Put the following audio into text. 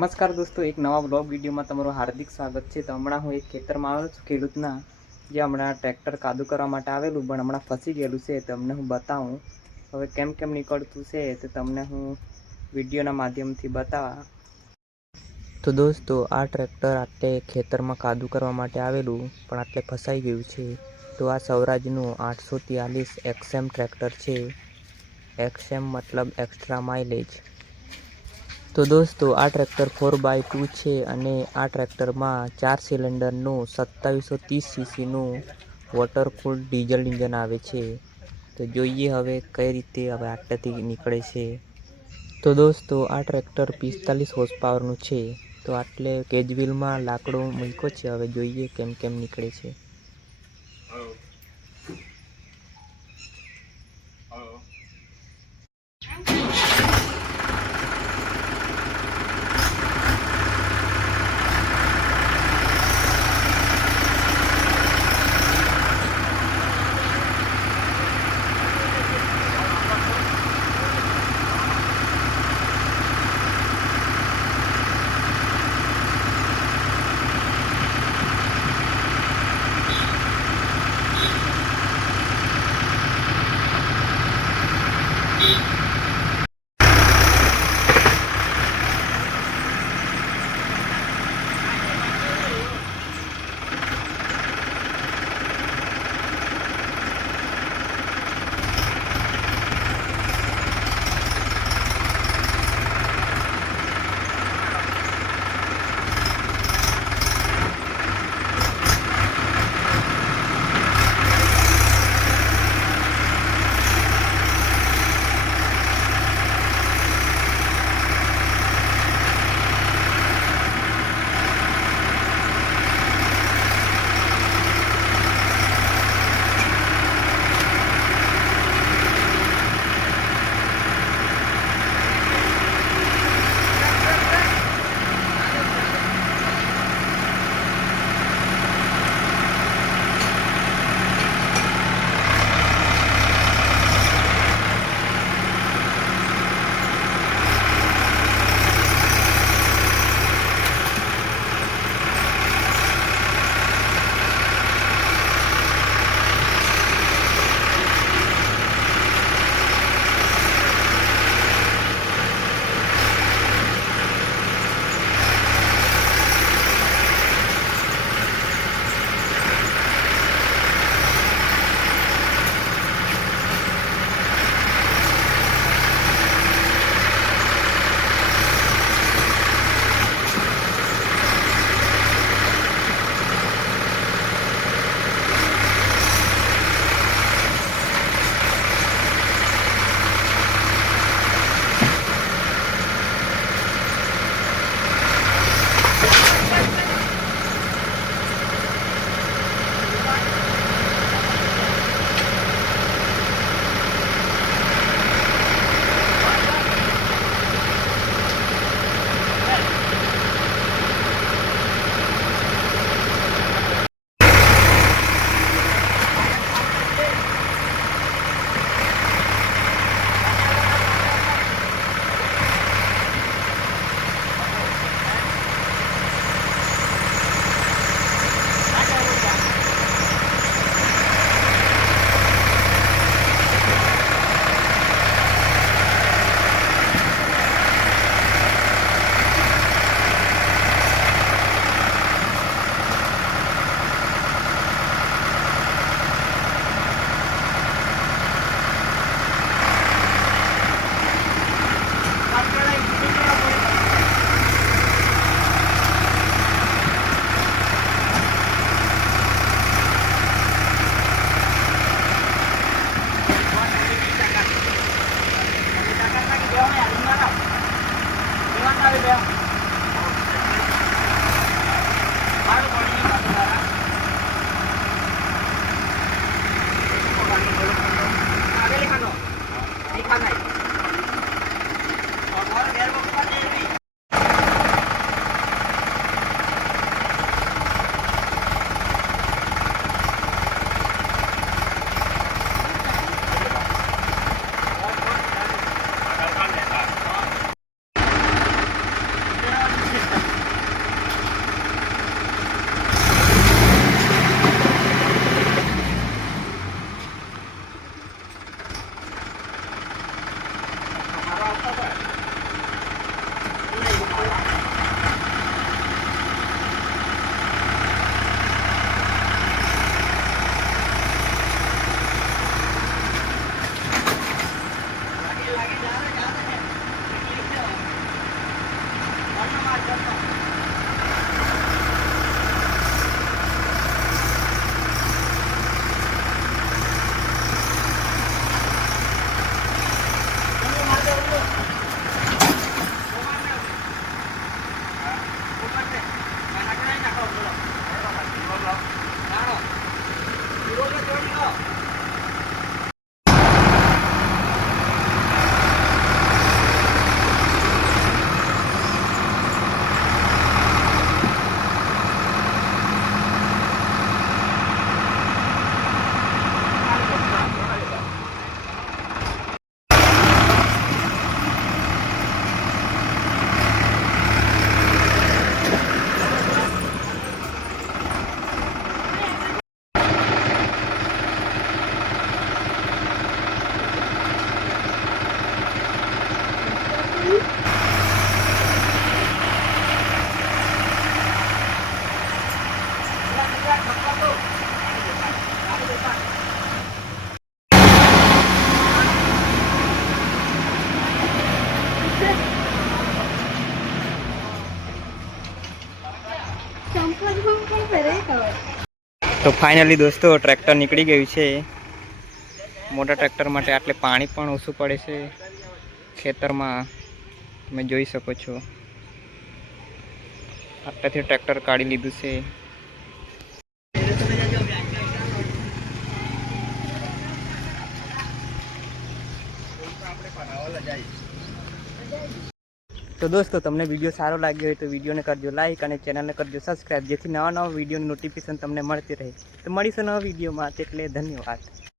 નમસ્કાર દોસ્તો, એક નવા બ્લોગ વિડીયોમાં તમારું હાર્દિક સ્વાગત છે। તો હમણાં હું એક ખેતરમાં આવેલો છું ખેડૂતના, જે હમણાં ટ્રેક્ટર કાદુ કરવા માટે આવેલું પણ હમણાં ફસી ગયેલું છે। તમને હું બતાવું હવે કેમ કેમ નીકળતું છે તો તમને હું વિડીયોના માધ્યમથી બતાવવા। તો દોસ્તો, આ ટ્રેક્ટર આટલે ખેતરમાં કાદુ કરવા માટે આવેલું પણ આટલે ફસાઈ ગયું છે। તો આ સ્વરાજનું 843 XM ટ્રેક્ટર છે। XM મતલબ એક્સ્ટ્રા માઇલેજ। તો દોસ્તો, આ ટ્રેક્ટર 4x2 છે અને આ ટ્રેક્ટરમાં 4 સિલિન્ડરનું 2730 સીસીનું વોટર કૂલ ડીઝલ ઇન્જન આવે છે। તો જોઈએ હવે કઈ રીતે હવે આટલેથી નીકળે છે। તો દોસ્તો, આ ટ્રેક્ટર 45 હોર્સ પાવરનું છે। તો આટલે કેજવ્હીલમાં લાકડો મૂક્યો છે, હવે જોઈએ કેમ કેમ નીકળે છે। તો ફાઇનલી દોસ્તો ટ્રેક્ટર નીકળી ગયું છે. મોટા ટ્રેક્ટર માટે આટલે પાણી પણ ઓછું પડે છે ખેતરમાં, તમે જોઈ શકો છો. આટલેથી ટ્રેક્ટર કાઢી લીધું છે. તો દોસ્તો તમને વિડીયો સારો લાગ્યો હોય તો વિડીયોને કરજો લાઈક અને ચેનલને કરજો સબસ્ક્રાઈબ, જેથી નવા વિડીયોની નોટિફિકેશન તમને મળતી રહે. તો મળીશું નવા વિડીયોમાં, એટલે ધન્યવાદ.